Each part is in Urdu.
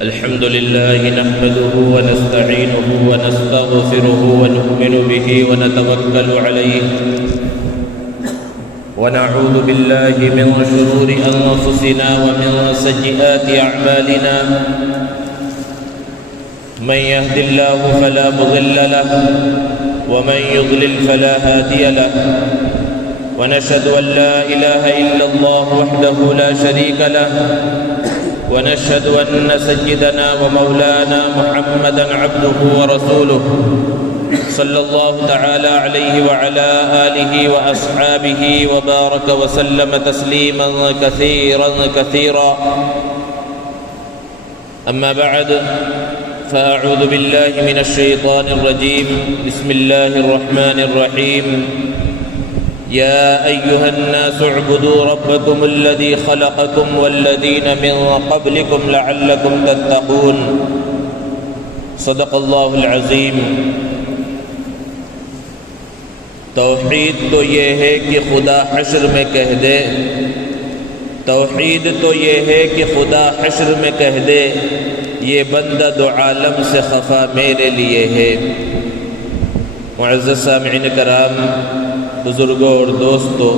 الحمد لله نحمده ونستعينه ونستغفره ونؤمن به ونتوكل عليه ونعوذ بالله من شرور أنفسنا ومن سيئات أعمالنا من يهد الله فلا مضل له ومن يضلل فلا هادي له ونشهد أن لا إله إلا الله وحده لا شريك له ونشهد أن سيدنا ومولانا محمدا عبده ورسوله صلى الله تعالى عليه وعلى آله وأصحابه وبارك وسلم تسليما كثيرا أما بعد فأعوذ بالله من الشيطان الرجيم بسم الله الرحمن الرحيم يا أيها الناس اعبدوا ربكم الذي خلقكم والذين من قبلكم لعلكم تتقون صدق الله العظيم۔ توحید تو یہ ہے کہ خدا حشر میں کہہ دے، توحید تو یہ ہے کہ خدا حشر میں کہہ دے، یہ بندہ دو عالم سے خفا میرے لیے ہے۔ معزز سامعین کرام، بزرگوں اور دوستو،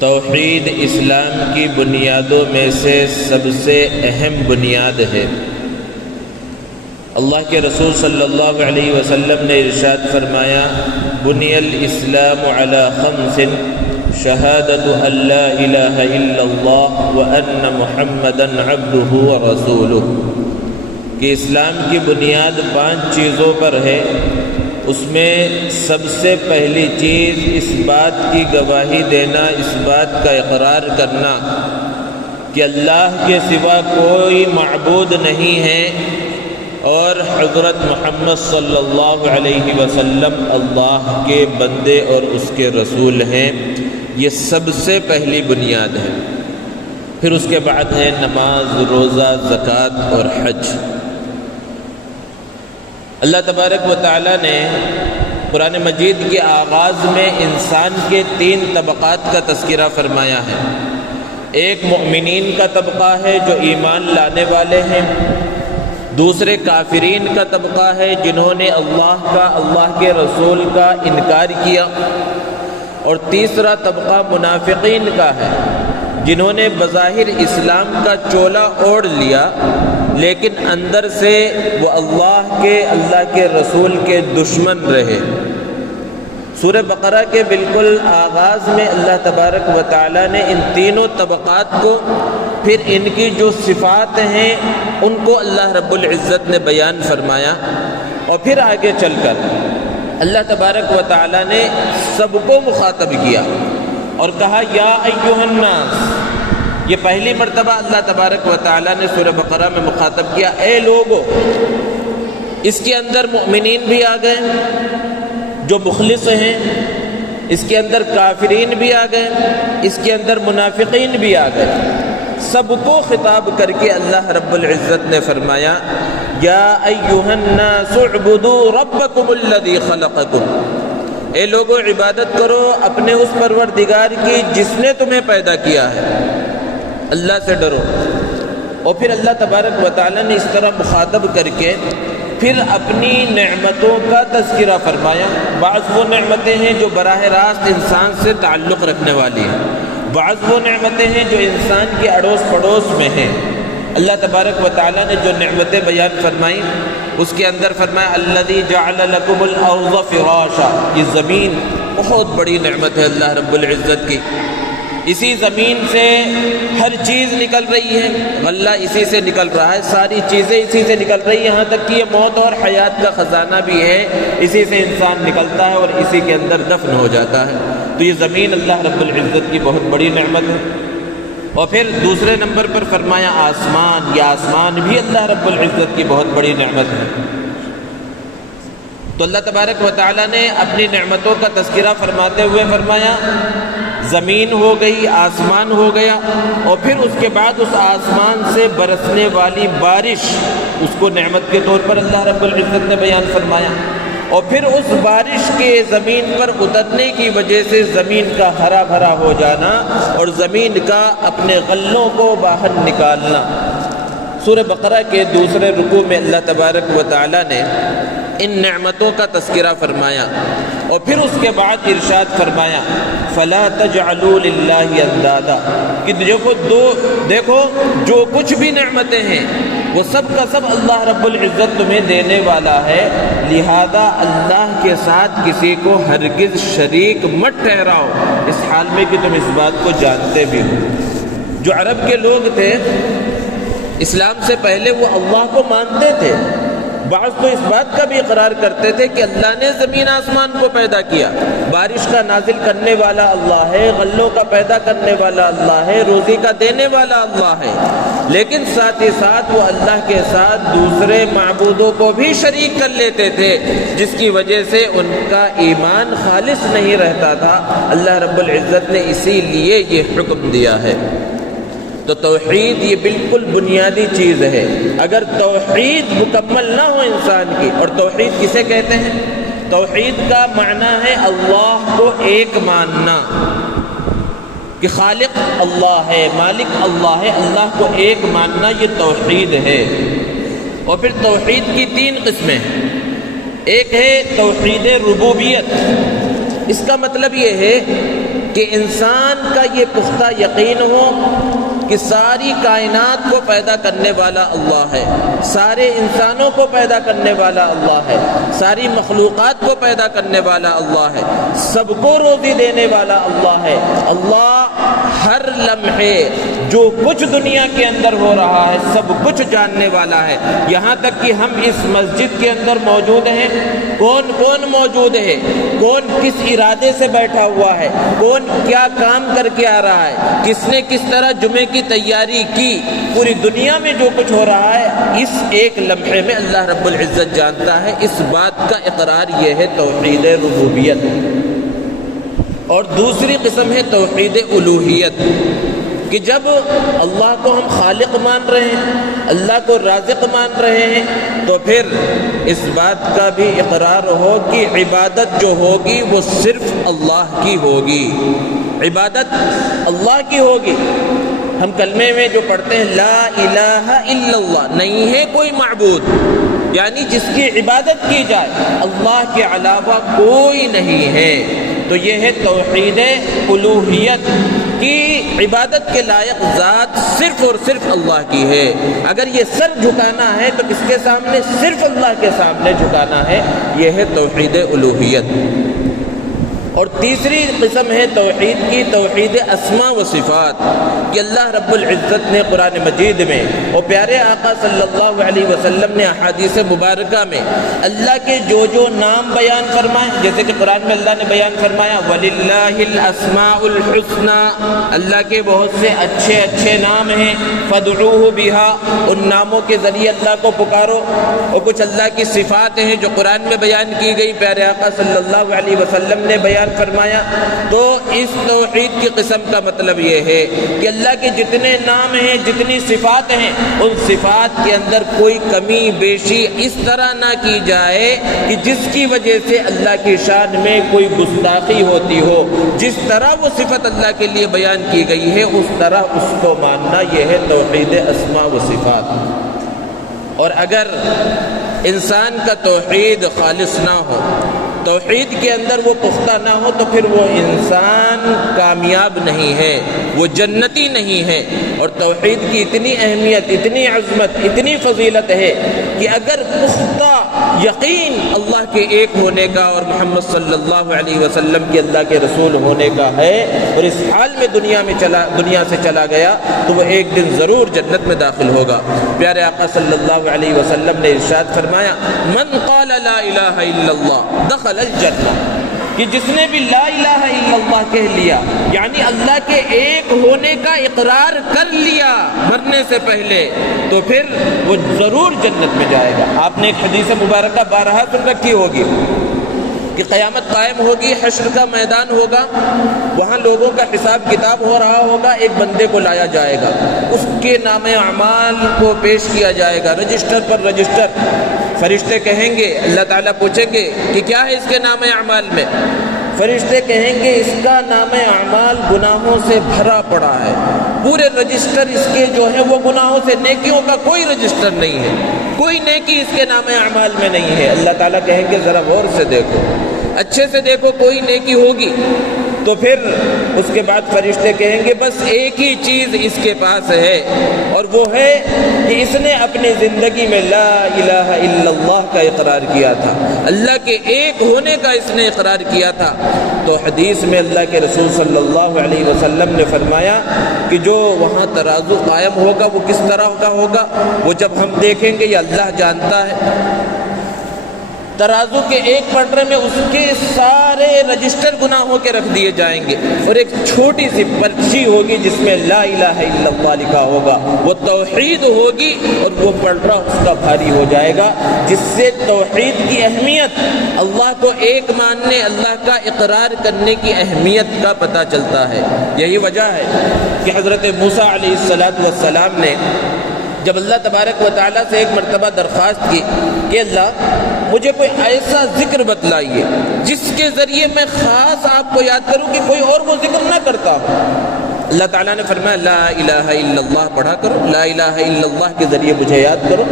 توحید اسلام کی بنیادوں میں سے سب سے اہم بنیاد ہے۔ اللہ کے رسول صلی اللہ علیہ وسلم نے ارشاد فرمایا، بنی الاسلام علی خمس شہادت ان لا الہ الا اللہ وان محمدا عبدہ ورسولہ، کہ اسلام کی بنیاد 5 چیزوں پر ہے۔ اس میں سب سے پہلی چیز اس بات کی گواہی دینا، اس بات کا اقرار کرنا کہ اللہ کے سوا کوئی معبود نہیں ہے اور حضرت محمد صلی اللہ علیہ وسلم اللہ کے بندے اور اس کے رسول ہیں۔ یہ سب سے پہلی بنیاد ہے۔ پھر اس کے بعد ہے نماز، روزہ، زکوٰۃ اور حج۔ اللہ تبارک و تعالیٰ نے قرآن مجید کے آغاز میں انسان کے 3 طبقات کا تذکرہ فرمایا ہے۔ ایک مومنین کا طبقہ ہے جو ایمان لانے والے ہیں، دوسرے کافرین کا طبقہ ہے جنہوں نے اللہ کا، اللہ کے رسول کا انکار کیا، اور تیسرا طبقہ منافقین کا ہے جنہوں نے بظاہر اسلام کا چولا اوڑھ لیا لیکن اندر سے وہ اللہ کے رسول کے دشمن رہے۔ سورہ بقرہ کے بالکل آغاز میں اللہ تبارک و تعالیٰ نے ان تینوں طبقات کو، پھر ان کی جو صفات ہیں ان کو اللہ رب العزت نے بیان فرمایا، اور پھر آگے چل کر اللہ تبارک و تعالیٰ نے سب کو مخاطب کیا اور کہا یا ایھا الناس۔ یہ پہلی مرتبہ اللہ تبارک و تعالیٰ نے سورہ بقرہ میں مخاطب کیا، اے لوگو۔ اس کے اندر مؤمنین بھی آ گئے جو مخلص ہیں، اس کے اندر کافرین بھی آ گئے، اس کے اندر منافقین بھی آ گئے۔ سب کو خطاب کر کے اللہ رب العزت نے فرمایا، یا ایھا الناس اعبدوا ربکم الذی خلقکم۔ اے لوگو، عبادت کرو اپنے اس پروردگار کی جس نے تمہیں پیدا کیا ہے، اللہ سے ڈرو۔ اور پھر اللہ تبارک و تعالیٰ نے اس طرح مخاطب کر کے پھر اپنی نعمتوں کا تذکرہ فرمایا۔ بعض وہ نعمتیں ہیں جو براہ راست انسان سے تعلق رکھنے والی ہیں، بعض وہ نعمتیں ہیں جو انسان کے اڑوس پڑوس میں ہیں۔ اللہ تبارک و تعالیٰ نے جو نعمتیں بیان فرمائیں اس کے اندر فرمایا، الذی جعل لکم الارض فراشا۔ یہ زمین بہت بڑی نعمت ہے اللہ رب العزت کی۔ اسی زمین سے ہر چیز نکل رہی ہے، غلہ اسی سے نکل رہا ہے، ساری چیزیں اسی سے نکل رہی ہیں، یہاں تک کہ یہ موت اور حیات کا خزانہ بھی ہے، اسی سے انسان نکلتا ہے اور اسی کے اندر دفن ہو جاتا ہے۔ تو یہ زمین اللہ رب العزت کی بہت بڑی نعمت ہے۔ اور پھر دوسرے نمبر پر فرمایا آسمان، یہ آسمان بھی اللہ رب العزت کی بہت بڑی نعمت ہے۔ تو اللہ تبارک و تعالیٰ نے اپنی نعمتوں کا تذکرہ فرماتے ہوئے فرمایا، زمین ہو گئی، آسمان ہو گیا، اور پھر اس کے بعد اس آسمان سے برسنے والی بارش، اس کو نعمت کے طور پر اللہ رب العزت نے بیان فرمایا۔ اور پھر اس بارش کے زمین پر اترنے کی وجہ سے زمین کا ہرا بھرا ہو جانا اور زمین کا اپنے غلوں کو باہر نکالنا۔ سورہ بقرہ کے دوسرے رکوع میں اللہ تبارک و تعالیٰ نے ان نعمتوں کا تذکرہ فرمایا اور پھر اس کے بعد ارشاد فرمایا فَلَا تَجْعَلُوا لِلَّهِ أَنْدَادًا کہ دیکھو جو کچھ بھی نعمتیں ہیں وہ سب کا سب اللہ رب العزت تمہیں دینے والا ہے، لہذا اللہ کے ساتھ کسی کو ہرگز شریک مت ٹھہراؤ، اس حال میں کہ تم اس بات کو جانتے بھی ہو۔ جو عرب کے لوگ تھے اسلام سے پہلے وہ اللہ کو مانتے تھے، بعض تو اس بات کا بھی اقرار کرتے تھے کہ اللہ نے زمین آسمان کو پیدا کیا، بارش کا نازل کرنے والا اللہ ہے، غلوں کا پیدا کرنے والا اللہ ہے، روزی کا دینے والا اللہ ہے، لیکن ساتھ ہی ساتھ وہ اللہ کے ساتھ دوسرے معبودوں کو بھی شریک کر لیتے تھے، جس کی وجہ سے ان کا ایمان خالص نہیں رہتا تھا۔ اللہ رب العزت نے اسی لیے یہ حکم دیا ہے۔ تو توحید یہ بالکل بنیادی چیز ہے۔ اگر توحید مکمل نہ ہو انسان کی، اور توحید کسے کہتے ہیں؟ توحید کا معنی ہے اللہ کو ایک ماننا، کہ خالق اللہ ہے، مالک اللہ ہے، اللہ کو ایک ماننا، یہ توحید ہے۔ اور پھر توحید کی تین قسمیں ہیں۔ ایک ہے توحید ربوبیت، اس کا مطلب یہ ہے کہ انسان کا یہ پختہ یقین ہو کہ ساری کائنات کو پیدا کرنے والا اللہ ہے، سارے انسانوں کو پیدا کرنے والا اللہ ہے، ساری مخلوقات کو پیدا کرنے والا اللہ ہے، سب کو روزی دینے والا اللہ ہے۔ اللہ ہر لمحے جو کچھ دنیا کے اندر ہو رہا ہے سب کچھ جاننے والا ہے، یہاں تک کہ ہم اس مسجد کے اندر موجود ہیں، کون کون موجود ہے، کون کس ارادے سے بیٹھا ہوا ہے، کون کیا کام کر کے آ رہا ہے، کس نے کس طرح جمعے کی تیاری کی، پوری دنیا میں جو کچھ ہو رہا ہے اس ایک لمحے میں اللہ رب العزت جانتا ہے۔ اس بات کا اقرار یہ ہے توحید ربوبیت۔ اور دوسری قسم ہے توحید الوہیت، کہ جب اللہ کو ہم خالق مان رہے ہیں، اللہ کو رازق مان رہے ہیں، تو پھر اس بات کا بھی اقرار ہو کہ عبادت جو ہوگی وہ صرف اللہ کی ہوگی، عبادت اللہ کی ہوگی۔ ہم کلمے میں جو پڑھتے ہیں لا الہ الا اللہ، نہیں ہے کوئی معبود، یعنی جس کی عبادت کی جائے اللہ کے علاوہ کوئی نہیں ہے، تو یہ ہے توحید الوہیت کی عبادت کے لائق ذات صرف اور صرف اللہ کی ہے۔ اگر یہ سر جھکانا ہے تو کس کے سامنے؟ صرف اللہ کے سامنے جھکانا ہے، یہ ہے توحید الوہیت۔ اور تیسری قسم ہے توحید کی، توحید اسماء و صفات، کہ اللہ رب العزت نے قرآن مجید میں اور پیارے آقا صلی اللہ علیہ وسلم نے احادیث مبارکہ میں اللہ کے جو جو نام بیان فرمائے، جیسے کہ قرآن میں اللہ نے بیان فرمایا وَلِلَّهِ الْأَسْمَاءُ الْحُسْنَى، اللہ کے بہت سے اچھے اچھے نام ہیں، فَادْعُوهُ بِهَا، ان ناموں کے ذریعے اللہ کو پکارو۔ اور کچھ اللہ کی صفات ہیں جو قرآن میں بیان کی گئی، پیارے آقا صلی اللہ علیہ وسلم نے بیان فرمایا۔ تو اس توحید کی قسم کا مطلب یہ ہے کہ اللہ کے جتنے نام ہیں، جتنی صفات ہیں، ان صفات کے اندر کوئی کمی بیشی اس طرح نہ کی جائے کہ جس کی وجہ سے اللہ کی شان میں کوئی گستاخی ہوتی ہو۔ جس طرح وہ صفت اللہ کے لیے بیان کی گئی ہے اس طرح اس کو ماننا، یہ ہے توحید اسماء و صفات۔ اور اگر انسان کا توحید خالص نہ ہو، توحید کے اندر وہ پختہ نہ ہو، تو پھر وہ انسان کامیاب نہیں ہے، وہ جنتی نہیں ہے۔ اور توحید کی اتنی اہمیت، اتنی عظمت، اتنی فضیلت ہے کہ اگر پختہ یقین اللہ کے ایک ہونے کا اور محمد صلی اللہ علیہ وسلم کے اللہ کے رسول ہونے کا ہے، اور اس حال میں دنیا سے چلا گیا، تو وہ ایک دن ضرور جنت میں داخل ہوگا۔ پیارے آقا صلی اللہ علیہ وسلم نے ارشاد فرمایا من قال لا الہ الا اللہ دخل الجنہ، کہ جس نے بھی لا الہ الا اللہ کہہ لیا، یعنی اللہ کے ایک ہونے کا اقرار کر لیا مرنے سے پہلے، تو پھر وہ ضرور جنت میں جائے گا۔ آپ نے ایک حدیث مبارکہ بارہا سن رکھی ہوگی کہ قیامت قائم ہوگی، حشر کا میدان ہوگا، وہاں لوگوں کا حساب کتاب ہو رہا ہوگا، ایک بندے کو لایا جائے گا، اس کے نام اعمال کو پیش کیا جائے گا، رجسٹر پر رجسٹر۔ فرشتے کہیں گے، اللہ تعالیٰ پوچھیں گے کہ کیا ہے اس کے نام اعمال میں؟ فرشتے کہیں گے اس کا نام اعمال گناہوں سے بھرا پڑا ہے، پورے رجسٹر اس کے جو ہیں وہ گناہوں سے، نیکیوں کا کوئی رجسٹر نہیں ہے، کوئی نیکی اس کے نام اعمال میں نہیں ہے۔ اللہ تعالیٰ کہیں گے ذرا غور سے دیکھو، اچھے سے دیکھو، کوئی نیکی ہوگی تو پھر اس کے بعد فرشتے کہیں گے بس ایک ہی چیز اس کے پاس ہے، اور وہ ہے کہ اس نے اپنی زندگی میں لا الہ الا اللہ کا اقرار کیا تھا، اللہ کے ایک ہونے کا اس نے اقرار کیا تھا۔ تو حدیث میں اللہ کے رسول صلی اللہ علیہ وسلم نے فرمایا کہ جو وہاں ترازو قائم ہوگا وہ کس طرح کا ہوگا، وہ جب ہم دیکھیں گے یہ اللہ جانتا ہے، ترازو کے ایک پٹرے میں اس کے سارے رجسٹر گناہوں کے رکھ دیے جائیں گے، اور ایک چھوٹی سی پرچی ہوگی جس میں لا الہ الا اللہ لکھا ہوگا، وہ توحید ہوگی، اور وہ پلڑا اس کا بھاری ہو جائے گا، جس سے توحید کی اہمیت، اللہ کو ایک ماننے، اللہ کا اقرار کرنے کی اہمیت کا پتہ چلتا ہے۔ یہی وجہ ہے کہ حضرت موسیٰ علیہ السلام نے جب اللہ تبارک و تعالیٰ سے ایک مرتبہ درخواست کی کہ اللہ مجھے کوئی ایسا ذکر بتلائیے جس کے ذریعے میں خاص آپ کو یاد کروں کہ کوئی اور وہ ذکر نہ کرتا ہو، اللہ تعالیٰ نے فرمایا لا الہ الا اللہ پڑھا کرو، لا الہ الا اللہ کے ذریعے مجھے یاد کرو۔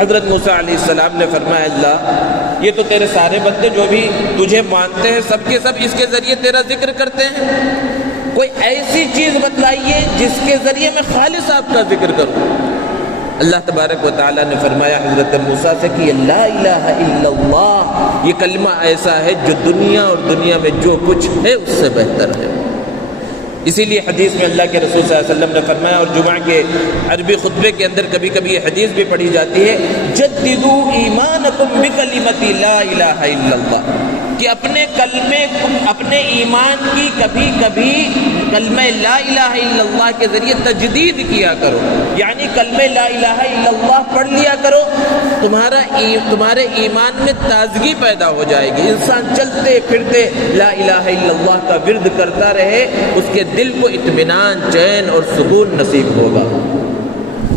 حضرت موسیٰ علیہ السلام نے فرمایا اللہ یہ تو تیرے سارے بندے جو بھی تجھے مانتے ہیں سب کے سب اس کے ذریعے تیرا ذکر کرتے ہیں، کوئی ایسی چیز بتلائیے جس کے ذریعے میں خالص آپ کا ذکر کروں۔ اللہ تبارک و تعالیٰ نے فرمایا حضرت موسیٰ سے کہ لا الہ الا اللہ یہ کلمہ ایسا ہے جو دنیا اور دنیا میں جو کچھ ہے اس سے بہتر ہے۔ اسی لیے حدیث میں اللہ کے رسول صلی اللہ علیہ وسلم نے فرمایا، اور جمعہ کے عربی خطبے کے اندر کبھی کبھی یہ حدیث بھی پڑھی جاتی ہے، جددوا ایمانکم بکلمۃ لا الہ الا اللہ، کہ اپنے کلمے، اپنے ایمان کی کبھی کبھی کلمہ لا الہ الا اللہ کے ذریعے تجدید کیا کرو، یعنی کلمہ لا الہ الا اللہ پڑھ لیا کرو، تمہارے ایمان میں تازگی پیدا ہو جائے گی، انسان چلتے پھرتے لا الہ الا اللہ کا ورد کرتا رہے، اس کے دل کو اطمینان، چین اور سکون نصیب ہوگا۔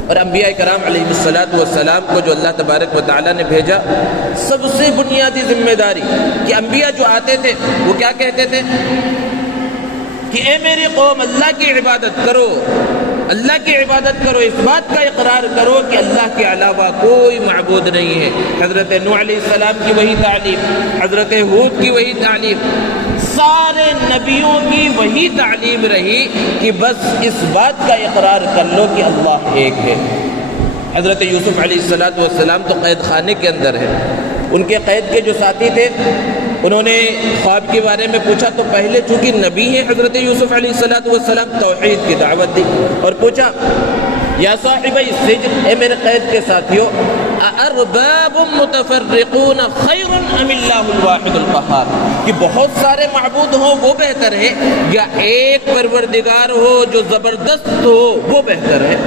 اور انبیاء کرام علیہ السلام کو جو اللہ تبارک و تعالیٰ نے بھیجا، سب سے بنیادی ذمہ داری کہ انبیاء جو آتے تھے وہ کیا کہتے تھے کہ اے میری قوم اللہ کی عبادت کرو، اللہ کی عبادت کرو، اس بات کا اقرار کرو کہ اللہ کے علاوہ کوئی معبود نہیں ہے۔ حضرت نوح علیہ السلام کی وہی تعلیم، حضرت ہود کی وہی تعلیم، سارے نبیوں کی وہی تعلیم رہی کہ بس اس بات کا اقرار کر لو کہ اللہ ایک ہے۔ حضرت یوسف علیہ السلام تو قید خانے کے اندر ہے، ان کے قید کے جو ساتھی تھے انہوں نے خواب کے بارے میں پوچھا، تو پہلے چونکہ نبی ہیں حضرت یوسف علیہ السلام، توحید کی دعوت دی اور پوچھا یا صاحب السجن، اے میرے قید کے ساتھیوں، ارباب متفرقون خیر ام اللہ الواحد القہار، کہ بہت سارے معبود ہوں وہ بہتر ہے یا ایک پروردگار ہو جو زبردست ہو وہ بہتر ہے؟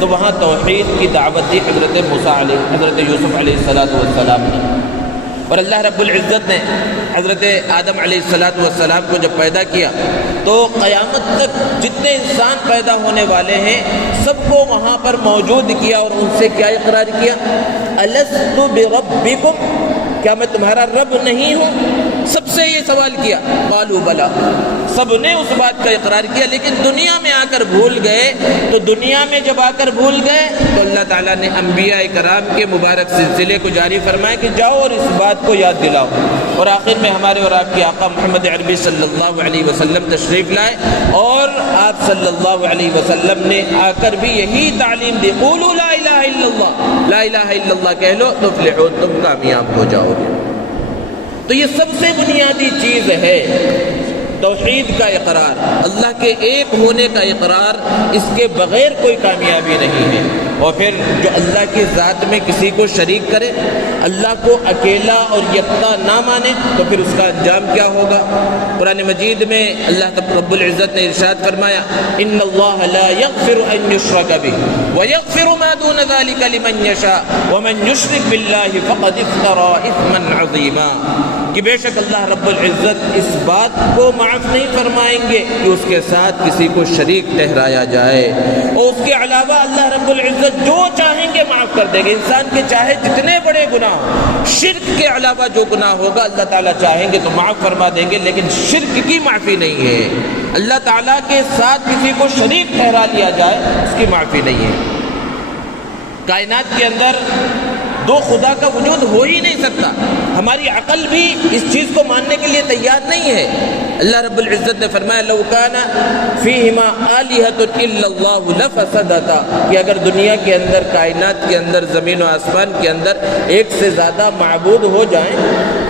تو وہاں توحید کی دعوت دی حضرت یوسف علیہ السلام نے۔ اور اللہ رب العزت نے حضرت آدم علیہ السلام کو جب پیدا کیا تو قیامت تک جتنے انسان پیدا ہونے والے ہیں سب کو وہاں پر موجود کیا، اور ان سے کیا اقرار کیا؟ الست بربکم، کیا میں تمہارا رب نہیں ہوں؟ سب سے یہ سوال کیا، قالوا بلا، سب نے اس بات کا اقرار کیا، لیکن دنیا میں آ کر بھول گئے۔ تو دنیا میں جب آ کر بھول گئے تو اللہ تعالیٰ نے انبیاء کرام کے مبارک سلسلے کو جاری فرمایا کہ جاؤ اور اس بات کو یاد دلاؤ، اور آخر میں ہمارے اور آپ کے آقا محمد عربی صلی اللہ علیہ وسلم تشریف لائے، اور آپ صلی اللہ علیہ وسلم نے آ کر بھی یہی تعلیم دی، قولوا لا الہ الا اللہ، لا الہ الا اللہ کہہ لو تفلحون، تم کامیاب ہو جاؤ گے۔ تو یہ سب سے بنیادی چیز ہے توحید کا اقرار، اللہ کے ایک ہونے کا اقرار، اس کے بغیر کوئی کامیابی نہیں ہے۔ اور پھر جو اللہ کی ذات میں کسی کو شریک کرے، اللہ کو اکیلا اور یکتا نہ مانے، تو پھر اس کا انجام کیا ہوگا؟ قرآن مجید میں اللہ رب العزت نے ارشاد فرمایا، ان اللہ لا یغفر ان یشرک بہ ویغفر ما دون ذلک لمن یشاء ومن یشرک باللہ فقد افتری اثما عظیما، کہ بے شک اللہ رب العزت اس بات کو معاف نہیں فرمائیں گے کہ اس کے ساتھ کسی کو شریک ٹھہرایا جائے، اور اس کے علاوہ اللہ رب العزت جو چاہیں گے معاف معاف کر دیں گے. انسان کے چاہے جتنے بڑے گناہ ہوں، شرک کے علاوہ جو گناہ ہوگا اللہ تعالیٰ چاہیں گے تو معاف فرما دیں گے، لیکن شرک کی معافی نہیں ہے. اللہ تعالیٰ کے ساتھ کسی کو شریک ٹھہرا لیا جائے اس کی معافی نہیں ہے. کائنات کے اندر دو خدا کا وجود ہو ہی نہیں سکتا. ہماری عقل بھی اس چیز کو ماننے کے لیے تیار نہیں ہے. اللہ رب العزت نے فرمایا لو کان فیہما آلہۃ الا اللہ لفسدتا، کہ اگر دنیا کے اندر، کائنات کے اندر، زمین و آسمان کے اندر ایک سے زیادہ معبود ہو جائیں،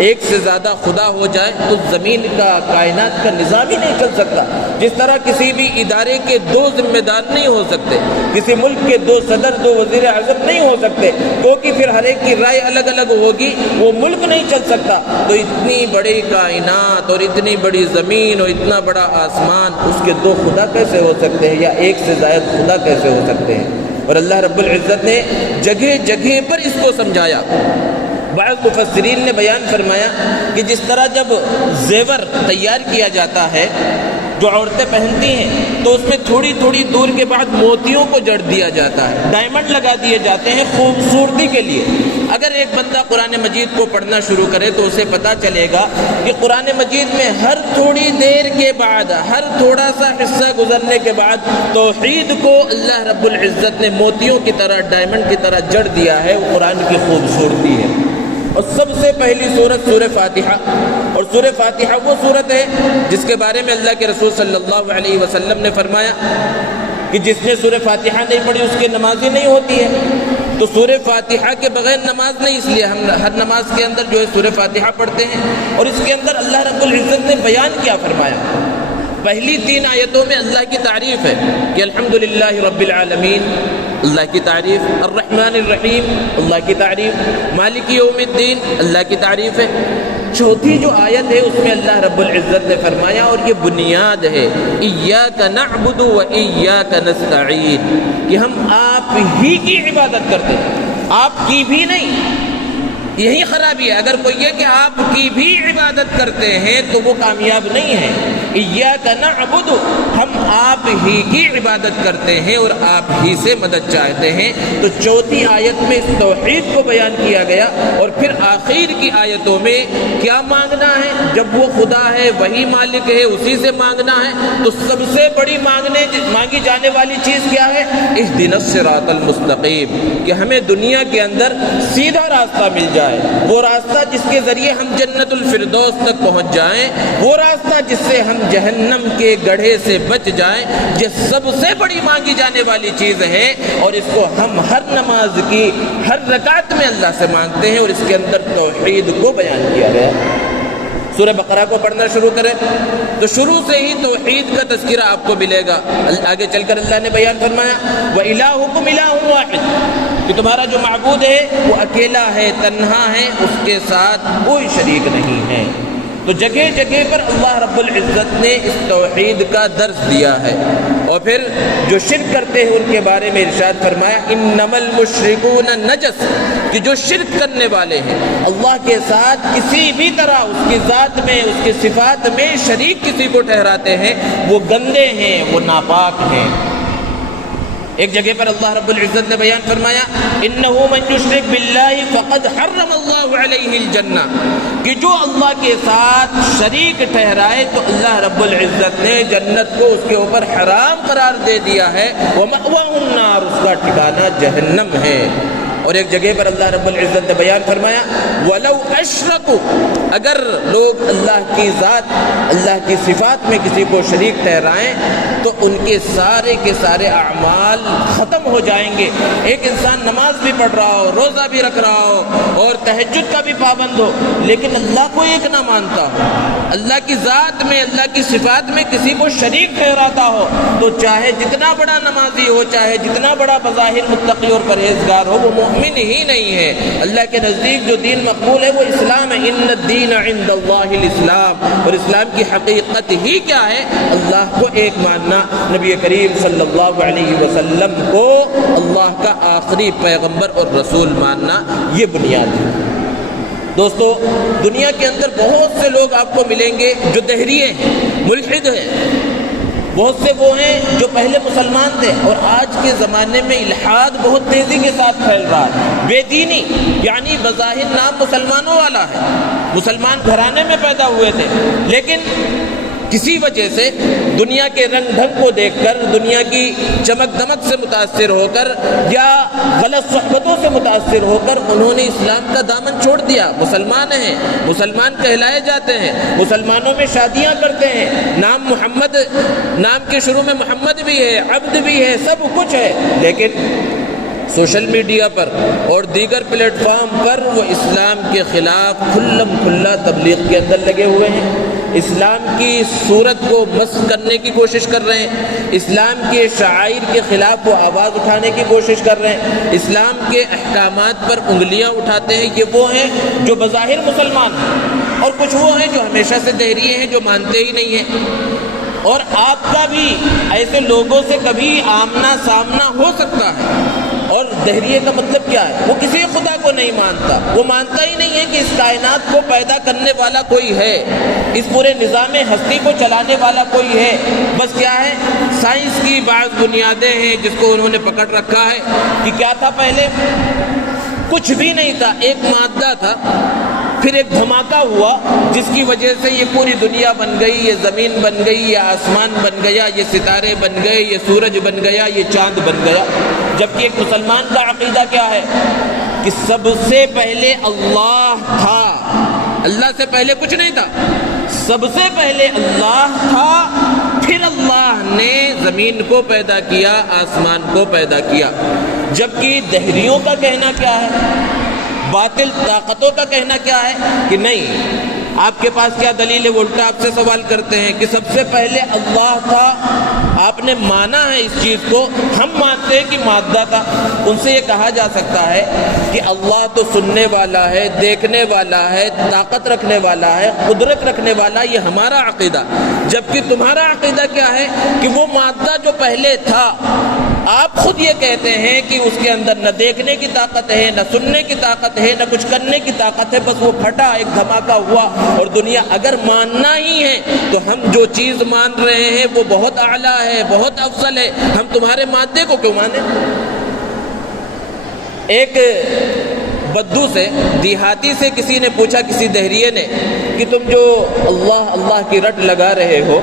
ایک سے زیادہ خدا ہو جائے تو زمین کا، کائنات کا نظام ہی نہیں چل سکتا. جس طرح کسی بھی ادارے کے دو ذمہ دار نہیں ہو سکتے، کسی ملک کے دو صدر، دو وزیر اعظم نہیں ہو سکتے، کیونکہ پھر ہر ایک کی رائے الگ الگ ہوگی، وہ ملک نہیں چل سکتا. تو اتنی بڑی کائنات اور اتنی بڑی زمین اور اتنا بڑا آسمان، اس کے دو خدا کیسے ہو سکتے ہیں، یا ایک سے زائد خدا کیسے ہو سکتے ہیں؟ اور اللہ رب العزت نے جگہ جگہ پر اس کو سمجھایا. بعض مفسرین نے بیان فرمایا کہ جس طرح جب زیور تیار کیا جاتا ہے جو عورتیں پہنتی ہیں تو اس میں تھوڑی تھوڑی دور کے بعد موتیوں کو جڑ دیا جاتا ہے، ڈائمنڈ لگا دیے جاتے ہیں خوبصورتی کے لیے. اگر ایک بندہ قرآن مجید کو پڑھنا شروع کرے تو اسے پتہ چلے گا کہ قرآن مجید میں ہر تھوڑی دیر کے بعد، ہر تھوڑا سا حصہ گزرنے کے بعد توحید کو اللہ رب العزت نے موتیوں کی طرح، ڈائمنڈ کی طرح جڑ دیا ہے. وہ قرآن کی خوبصورتی ہے. اور سب سے پہلی سورت سورہ فاتحہ، اور سورہ فاتحہ وہ سورت ہے جس کے بارے میں اللہ کے رسول صلی اللہ علیہ وسلم نے فرمایا کہ جس نے سورہ فاتحہ نہیں پڑھی اس کی نماز ہی نہیں ہوتی ہے. تو سورہ فاتحہ کے بغیر نماز نہیں، اس لیے ہم ہر نماز کے اندر جو ہے سورہ فاتحہ پڑھتے ہیں. اور اس کے اندر اللہ رب العزت نے بیان کیا فرمایا؟ پہلی 3 آیتوں میں اللہ کی تعریف ہے کہ الحمدللہ رب العالمین، اللہ کی تعریف، الرحمن الرحیم، اللہ کی تعریف، مالک یوم الدین، اللہ کی تعریف ہے. چوتھی جو آیت ہے اس میں اللہ رب العزت نے فرمایا، اور یہ بنیاد ہے، ایاک نعبد و ایاک نستعین، کہ ہم آپ ہی کی عبادت کرتے ہیں، آپ کی بھی نہیں. یہی خرابی ہے، اگر کوئی یہ کہ آپ کی بھی عبادت کرتے ہیں تو وہ کامیاب نہیں ہے. ایاک نعبد، ہم آپ ہی کی عبادت کرتے ہیں اور آپ ہی سے مدد چاہتے ہیں. تو چوتھی آیت میں اس توحید کو بیان کیا گیا، اور پھر آخر کی آیتوں میں کیا مانگنا ہے. جب وہ خدا ہے، وہی مالک ہے، اسی سے مانگنا ہے. تو سب سے بڑی مانگی جانے والی چیز کیا ہے؟ اہدنا الصراط المستقیم، کہ ہمیں دنیا کے اندر سیدھا راستہ مل جائے، وہ راستہ جس کے ذریعے ہم جنت الفردوس تک پہنچ جائیں، وہ راستہ جس سے ہم جہنم کے گڑھے سے بچ جائیں. یہ سب سے بڑی مانگی جانے والی چیز ہے، اور اس کو ہم ہر نماز کی ہر رکعت میں اللہ سے مانگتے ہیں، اور اس کے اندر توحید کو بیان کیا گیا. سورہ بقرہ کو پڑھنا شروع کریں تو شروع سے ہی توحید کا تذکرہ آپ کو ملے گا. آگے چل کر اللہ نے بیان فرمایا وَإِلَٰهُكُمْ إِلَٰهٌ وَاحِدٌ، کہ تمہارا جو معبود ہے وہ اکیلا ہے، تنہا ہے، اس کے ساتھ کوئی شریک نہیں ہے. تو جگہ جگہ پر اللہ رب العزت نے اس توحید کا درس دیا ہے. اور پھر جو شرک کرتے ہیں ان کے بارے میں ارشاد فرمایا انما المشرکون نجس، کہ جو شرک کرنے والے ہیں اللہ کے ساتھ کسی بھی طرح اس کی ذات میں، اس کی صفات میں شریک کسی کو ٹھہراتے ہیں، وہ گندے ہیں، وہ ناپاک ہیں. ایک جگہ پر اللہ رب العزت نے بیان فرمایا انه من یشرک باللہ فقد حرم اللہ علیہ الجنہ، کہ جو اللہ کے ساتھ شریک ٹھہرائے تو اللہ رب العزت نے جنت کو اس کے اوپر حرام قرار دے دیا ہے. ومأواہ النار، اس کا ٹھکانہ جہنم ہے. اور ایک جگہ پر اللہ رب العزت نے بیان فرمایا وَلَوْ أَشْرَكُوا، اگر لوگ اللہ کی ذات، اللہ کی صفات میں کسی کو شریک ٹھہرائیں تو ان کے سارے کے سارے اعمال ختم ہو جائیں گے. ایک انسان نماز بھی پڑھ رہا ہو، روزہ بھی رکھ رہا ہو اور تہجد کا بھی پابند ہو، لیکن اللہ کو ایک نہ مانتا ہو، اللہ کی ذات میں، اللہ کی صفات میں کسی کو شریک ٹھہراتا ہو، تو چاہے جتنا بڑا نمازی ہو، چاہے جتنا بڑا بظاہر متقی اور پرہیزگار ہو، وہ مومن ہی نہیں ہے. اللہ کے نزدیک جو دین مقبول ہے وہ اسلام ہے. ان الدین عند اللہ الاسلام، اور اسلام کی حقیقت ہی کیا ہے؟ اللہ کو ایک ماننا، نبی کریم صلی اللہ علیہ وسلم کو اللہ کا آخری پیغمبر اور رسول ماننا، یہ بنیاد ہے. دوستو، دنیا کے اندر بہت سے لوگ آپ کو ملیں گے جو دہریے ہیں، ملحد ہیں، بہت سے وہ ہیں جو پہلے مسلمان تھے اور آج کے زمانے میں الحاد بہت تیزی کے ساتھ پھیل رہا ہے۔ بے دینی یعنی بظاہر نام مسلمانوں والا ہے، مسلمان گھرانے میں پیدا ہوئے تھے، لیکن کسی وجہ سے دنیا کے رنگ ڈھنگ کو دیکھ کر، دنیا کی چمک دمک سے متاثر ہو کر یا غلط صحبتوں سے متاثر ہو کر انہوں نے اسلام کا دامن چھوڑ دیا۔ مسلمان ہیں، مسلمان کہلائے جاتے ہیں، مسلمانوں میں شادیاں کرتے ہیں، نام محمد، نام کے شروع میں محمد بھی ہے، عبد بھی ہے، سب کچھ ہے، لیکن سوشل میڈیا پر اور دیگر پلیٹ فارم پر وہ اسلام کے خلاف کھلم کھلا تبلیغ کے اندر لگے ہوئے ہیں، اسلام کی صورت کو مسخ کرنے کی کوشش کر رہے ہیں، اسلام کے شعائر کے خلاف وہ آواز اٹھانے کی کوشش کر رہے ہیں، اسلام کے احکامات پر انگلیاں اٹھاتے ہیں۔ یہ وہ ہیں جو بظاہر مسلمان ہیں، اور کچھ وہ ہیں جو ہمیشہ سے دہریے ہیں، جو مانتے ہی نہیں ہیں۔ اور آپ کا بھی ایسے لوگوں سے کبھی آمنا سامنا ہو سکتا ہے۔ اور دہریے کا مطلب کیا ہے؟ وہ کسی خدا کو نہیں مانتا، وہ مانتا ہی نہیں ہے کہ اس کائنات کو پیدا کرنے والا کوئی ہے، اس پورے نظام ہستی کو چلانے والا کوئی ہے۔ بس کیا ہے؟ سائنس کی بعض بنیادیں ہیں جس کو انہوں نے پکڑ رکھا ہے کہ کیا تھا پہلے؟ کچھ بھی نہیں تھا، ایک مادہ تھا، پھر ایک دھماکہ ہوا جس کی وجہ سے یہ پوری دنیا بن گئی، یہ زمین بن گئی، یہ آسمان بن گیا، یہ ستارے بن گئے، یہ سورج بن گیا، یہ چاند بن گیا۔ جبکہ ایک مسلمان کا عقیدہ کیا ہے کہ سب سے پہلے اللہ تھا، اللہ سے پہلے کچھ نہیں تھا، سب سے پہلے اللہ تھا، پھر اللہ نے زمین کو پیدا کیا، آسمان کو پیدا کیا۔ جبکہ دہریوں کا کہنا کیا ہے؟ باطل طاقتوں کا کہنا کیا ہے کہ نہیں، آپ کے پاس کیا دلیل ہے؟ وہ الٹا آپ سے سوال کرتے ہیں کہ سب سے پہلے اللہ تھا، آپ نے مانا ہے اس چیز کو، ہم مانتے ہیں کہ مادہ تھا۔ ان سے یہ کہا جا سکتا ہے کہ اللہ تو سننے والا ہے، دیکھنے والا ہے، طاقت رکھنے والا ہے، قدرت رکھنے والا، یہ ہمارا عقیدہ۔ جبکہ تمہارا عقیدہ کیا ہے کہ وہ مادہ جو پہلے تھا، آپ خود یہ کہتے ہیں کہ اس کے اندر نہ دیکھنے کی طاقت ہے، نہ سننے کی طاقت ہے، نہ کچھ کرنے کی طاقت ہے، بس وہ پھٹا، ایک دھماکہ ہوا اور دنیا۔ اگر ماننا ہی ہے تو ہم جو چیز مان رہے ہیں وہ بہت اعلیٰ ہے، بہت افضل ہے، ہم تمہارے مادے کو کیوں مانیں؟ ایک بدو سے، دیہاتی سے کسی نے پوچھا، کسی دہریے نے، کہ تم جو اللہ اللہ کی رٹ لگا رہے ہو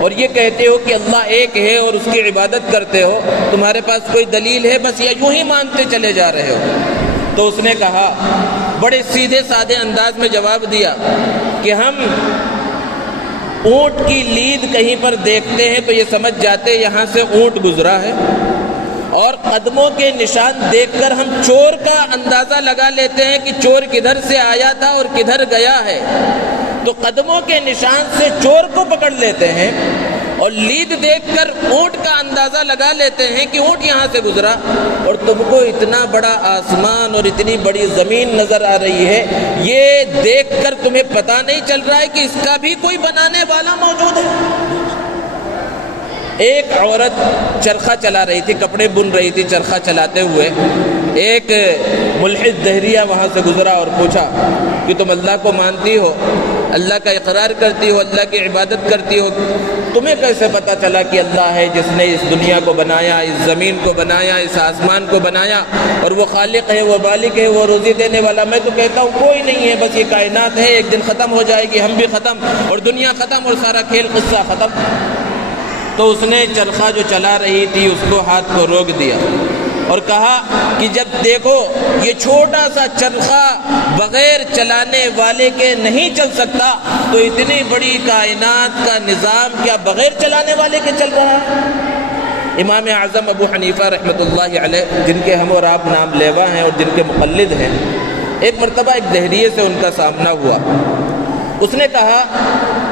اور یہ کہتے ہو کہ اللہ ایک ہے اور اس کی عبادت کرتے ہو، تمہارے پاس کوئی دلیل ہے بس یا یوں ہی مانتے چلے جا رہے ہو؟ تو اس نے کہا، بڑے سیدھے سادے انداز میں جواب دیا کہ ہم اونٹ کی لید کہیں پر دیکھتے ہیں تو یہ سمجھ جاتے یہاں سے اونٹ گزرا ہے، اور قدموں کے نشان دیکھ کر ہم چور کا اندازہ لگا لیتے ہیں کہ چور کدھر سے آیا تھا اور کدھر گیا ہے۔ تو قدموں کے نشان سے چور کو پکڑ لیتے ہیں اور لید دیکھ کر اونٹ کا اندازہ لگا لیتے ہیں کہ اونٹ یہاں سے گزرا، اور تم کو اتنا بڑا آسمان اور اتنی بڑی زمین نظر آ رہی ہے، یہ دیکھ کر تمہیں پتہ نہیں چل رہا ہے کہ اس کا بھی کوئی بنانے والا موجود ہے؟ ایک عورت چرخہ چلا رہی تھی، کپڑے بن رہی تھی، چرخہ چلاتے ہوئے ایک ملحد دہریہ وہاں سے گزرا اور پوچھا کہ تم اللہ کو مانتی ہو، اللہ کا اقرار کرتی ہو، اللہ کی عبادت کرتی ہو، تمہیں کیسے پتہ چلا کہ اللہ ہے جس نے اس دنیا کو بنایا، اس زمین کو بنایا، اس آسمان کو بنایا، اور وہ خالق ہے، وہ مالک ہے، وہ روزی دینے والا؟ میں تو کہتا ہوں کوئی نہیں ہے، بس یہ کائنات ہے، ایک دن ختم ہو جائے گی، ہم بھی ختم، اور دنیا ختم، اور سارا کھیل قصہ ختم۔ تو اس نے چرخہ جو چلا رہی تھی اس کو ہاتھ کو روک دیا اور کہا کہ جب دیکھو یہ چھوٹا سا چرخہ بغیر چلانے والے کے نہیں چل سکتا، تو اتنی بڑی کائنات کا نظام کیا بغیر چلانے والے کے چل رہا ہے؟ امام اعظم ابو حنیفہ رحمۃ اللہ علیہ، جن کے ہم اور آپ نام لیوا ہیں اور جن کے مقلد ہیں، ایک مرتبہ ایک دہریے سے ان کا سامنا ہوا۔ اس نے کہا،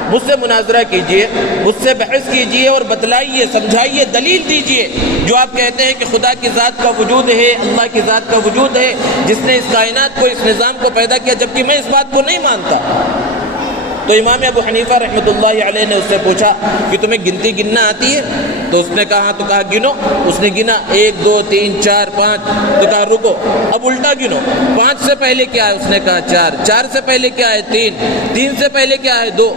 مجھ سے مناظرہ کیجئے، مجھ سے بحث کیجئے اور بتلائیے، سمجھائیے، دلیل دیجئے، جو آپ کہتے ہیں کہ خدا کی ذات کا وجود ہے، اللہ کی ذات کا وجود ہے، جس نے اس کائنات کو، اس نظام کو پیدا کیا، جبکہ میں اس بات کو نہیں مانتا۔ تو امام ابو حنیفہ رحمۃ اللہ علیہ نے اس سے پوچھا کہ تمہیں گنتی گننا آتی ہے؟ تو اس نے کہا تو کہا گنو، اس نے گنا 1 2 3 4 5، تو کہا رکو اب الٹا گنو، 5 سے پہلے کیا ہے؟ اس نے کہا 4، 4 سے پہلے کیا ہے؟ 3، 3 سے پہلے کیا ہے؟ 2،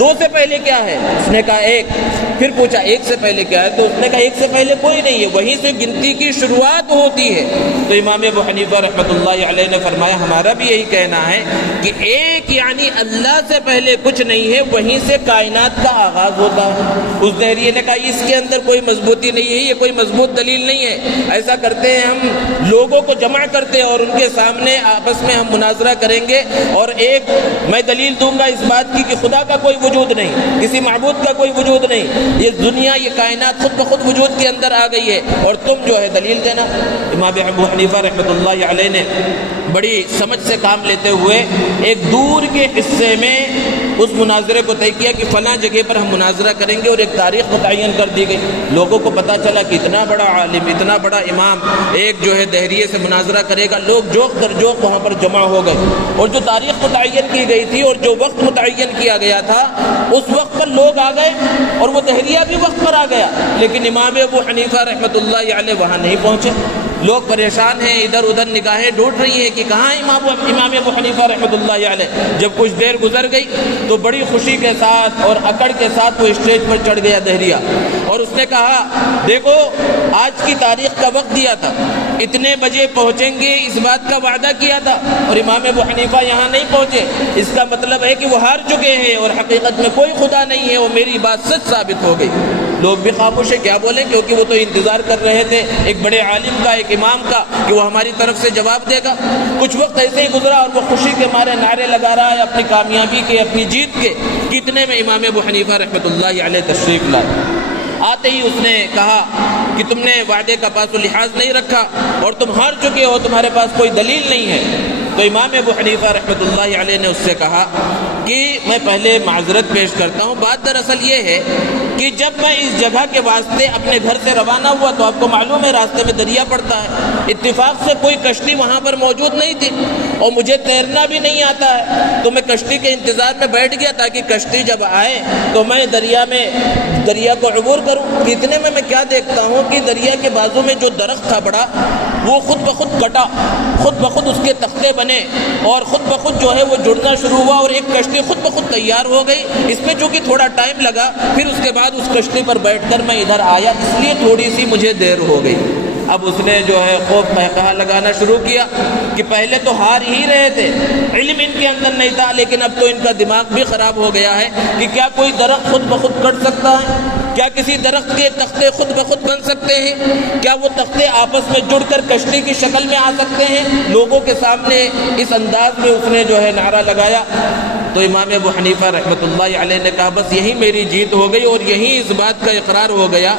2 سے پہلے کیا ہے؟ اس نے کہا 1۔ پھر پوچھا 1 سے پہلے کیا ہے؟ تو اس نے کہا 1 سے پہلے کوئی نہیں ہے، وہیں سے گنتی کی شروعات ہوتی ہے۔ تو امام ابو حنیفہ رحمۃ اللہ علیہ نے فرمایا ہمارا بھی یہی کہنا ہے کہ 1 یعنی اللہ سے پہلے کچھ نہیں ہے، وہیں سے کائنات کا آغاز ہوتا ہے۔ اس دہریے نے کہا اس کے اندر کوئی مضبوطی نہیں ہے، یہ کوئی مضبوط دلیل نہیں ہے۔ ایسا کرتے ہیں ہم لوگوں کو جمع کرتے ہیں اور ان کے سامنے آپس میں ہم مناظرہ کریں گے، اور ایک میں دلیل دوں گا اس بات کی کہ خدا کا کوئی وجود نہیں، کسی معبود کا کوئی وجود نہیں، یہ دنیا یہ کائنات خود بخود وجود کے اندر آ گئی ہے، اور تم جو ہے دلیل دینا۔ امام ابو حنیفہ رحمۃ اللہ علیہ نے بڑی سمجھ سے کام لیتے ہوئے ایک دور کے حصے میں اس مناظرے کو طے کیا کہ فلاں جگہ پر ہم مناظرہ کریں گے، اور ایک تاریخ متعین کر دی گئی۔ لوگوں کو پتہ چلا کہ اتنا بڑا عالم، اتنا بڑا امام ایک جو ہے دہریے سے مناظرہ کرے گا، لوگ جوق در جوق وہاں پر جمع ہو گئے، اور جو تاریخ متعین کی گئی تھی اور جو وقت متعین کیا گیا تھا اس وقت پر لوگ آ گئے، اور وہ دہریہ بھی وقت پر آ گیا، لیکن امام ابو حنیفہ رحمۃ اللہ علیہ وہاں نہیں پہنچے۔ لوگ پریشان ہیں، ادھر ادھر نگاہیں ڈھونڈ رہی ہیں کہ کہاں امام ابو حنیفہ رحمۃ اللہ علیہ۔ جب کچھ دیر گزر گئی تو بڑی خوشی کے ساتھ اور اکڑ کے ساتھ وہ اسٹیج پر چڑھ گیا دہریہ، اور اس نے کہا دیکھو آج کی تاریخ کا وقت دیا تھا، اتنے بجے پہنچیں گے اس بات کا وعدہ کیا تھا، اور امام ابو حنیفہ یہاں نہیں پہنچے، اس کا مطلب ہے کہ وہ ہار چکے ہیں اور حقیقت میں کوئی خدا نہیں ہے، اور میری بات سچ ثابت ہو گئی۔ لوگ بھی خاموش ہیں، کیا بولیں، کیونکہ وہ تو انتظار کر رہے تھے ایک بڑے عالم کا، ایک امام کا، کہ وہ ہماری طرف سے جواب دے گا۔ کچھ وقت ایسے ہی گزرا اور وہ خوشی کے مارے نعرے لگا رہا ہے اپنی کامیابی کے، اپنی جیت کے۔ کتنے میں امام ابو حنیفہ رحمۃ اللہ علیہ تشریف لائے۔ آتے ہی اس نے کہا کہ تم نے وعدے کا پاس و لحاظ نہیں رکھا اور تم ہار چکے ہو، تمہارے پاس کوئی دلیل نہیں ہے۔ تو امام ابو حنیفہ رحمۃ اللہ علیہ نے اس سے کہا کہ میں پہلے معذرت پیش کرتا ہوں، بات دراصل یہ ہے کہ جب میں اس جگہ کے واسطے اپنے گھر سے روانہ ہوا تو آپ کو معلوم ہے راستے میں دریا پڑتا ہے، اتفاق سے کوئی کشتی وہاں پر موجود نہیں تھی، اور مجھے تیرنا بھی نہیں آتا ہے، تو میں کشتی کے انتظار میں بیٹھ گیا تاکہ کشتی جب آئے تو میں دریا کو عبور کروں۔ اتنے میں کیا دیکھتا ہوں کہ دریا کے بازو میں جو درخت تھا بڑا، وہ خود بخود کٹا، خود بخود اس کے تختے بنے، اور خود بخود جو ہے وہ جڑنا شروع ہوا، اور ایک کشتی خود بخود تیار ہو گئی۔ اس میں چونکہ تھوڑا ٹائم لگا، پھر اس کے بعد اس کشتی پر بیٹھ کر میں ادھر آیا، اس لیے تھوڑی سی مجھے دیر ہو گئی۔ اب اس نے جو ہے خوب قہقہہ لگانا شروع کیا کہ پہلے تو ہار ہی رہے تھے، علم ان کے اندر نہیں تھا، لیکن اب تو ان کا دماغ بھی خراب ہو گیا ہے کہ کیا کوئی درخت خود بخود کٹ سکتا ہے؟ کیا کسی درخت کے تختے خود بخود بن سکتے ہیں؟ کیا وہ تختے آپس میں جڑ کر کشتی کی شکل میں آ سکتے ہیں؟ لوگوں کے سامنے اس انداز میں اس نے جو ہے نعرہ لگایا۔ تو امام ابو حنیفہ رحمۃ اللہ علیہ نے کہا بس یہی میری جیت ہو گئی، اور یہی اس بات کا اقرار ہو گیا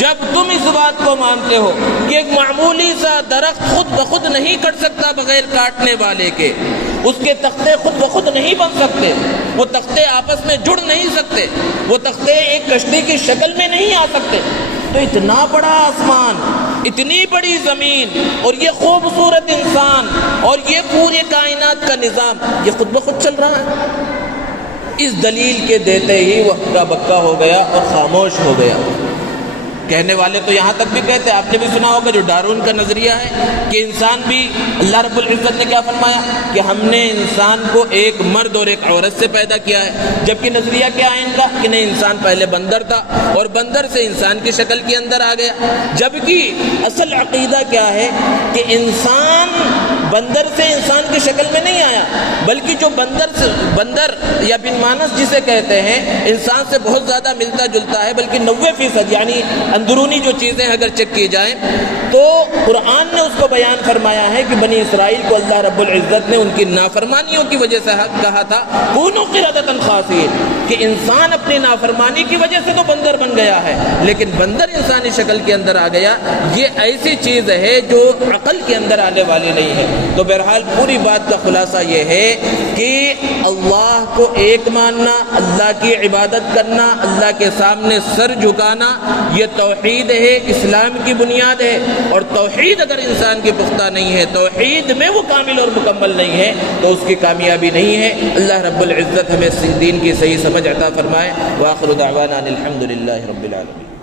جب تم اس بات کو مانتے ہو کہ ایک معمولی سا درخت خود بخود نہیں کٹ سکتا بغیر کاٹنے والے کے، اس کے تختے خود بخود نہیں بن سکتے، وہ تختے آپس میں جڑ نہیں سکتے، وہ تختے ایک کشتی کی شکل میں نہیں آ سکتے، تو اتنا بڑا آسمان، اتنی بڑی زمین، اور یہ خوبصورت انسان، اور یہ پورے کائنات کا نظام، یہ خود بخود چل رہا ہے۔ اس دلیل کے دیتے ہی وہ ہکا بکا ہو گیا اور خاموش ہو گیا۔ کہنے والے تو یہاں تک بھی کہتے ہیں، آپ نے بھی سنا ہوگا جو ڈارون کا نظریہ ہے کہ انسان بھی، اللہ رب العزت نے کیا فرمایا کہ ہم نے انسان کو ایک مرد اور ایک عورت سے پیدا کیا ہے، جبکہ نظریہ کیا ہے ان کا کہ نہیں، انسان پہلے بندر تھا اور بندر سے انسان کی شکل کے اندر آ گیا، جبکہ اصل عقیدہ کیا ہے کہ انسان بندر سے انسان کی شکل میں نہیں آیا، بلکہ جو بندر یا بن مانس جسے کہتے ہیں انسان سے بہت زیادہ ملتا جلتا ہے، بلکہ 90% یعنی اندرونی جو چیزیں اگر چیک کی جائیں تو قرآن نے اس کو بیان فرمایا ہے کہ بنی اسرائیل کو اللہ رب العزت نے ان کی نافرمانیوں کی وجہ سے کہا تھا کونوا قردۃ خاسئین، کہ انسان اپنی نافرمانی کی وجہ سے تو بندر بن گیا ہے، لیکن بندر انسانی شکل کے اندر آ گیا، یہ ایسی چیز ہے جو عقل کے اندر آنے والی نہیں ہے۔ تو بہرحال پوری بات کا خلاصہ یہ ہے کہ اللہ کو ایک ماننا، اللہ کی عبادت کرنا، اللہ کے سامنے سر جھکانا، یہ توحید ہے، اسلام کی بنیاد ہے، اور توحید اگر انسان کی پختہ نہیں ہے، توحید میں وہ کامل اور مکمل نہیں ہے، تو اس کی کامیابی نہیں ہے۔ اللہ رب العزت ہمیں دین کی صحیح سمجھ عطا فرمائے۔ وآخر دعوانا الحمد للہ رب العالمین۔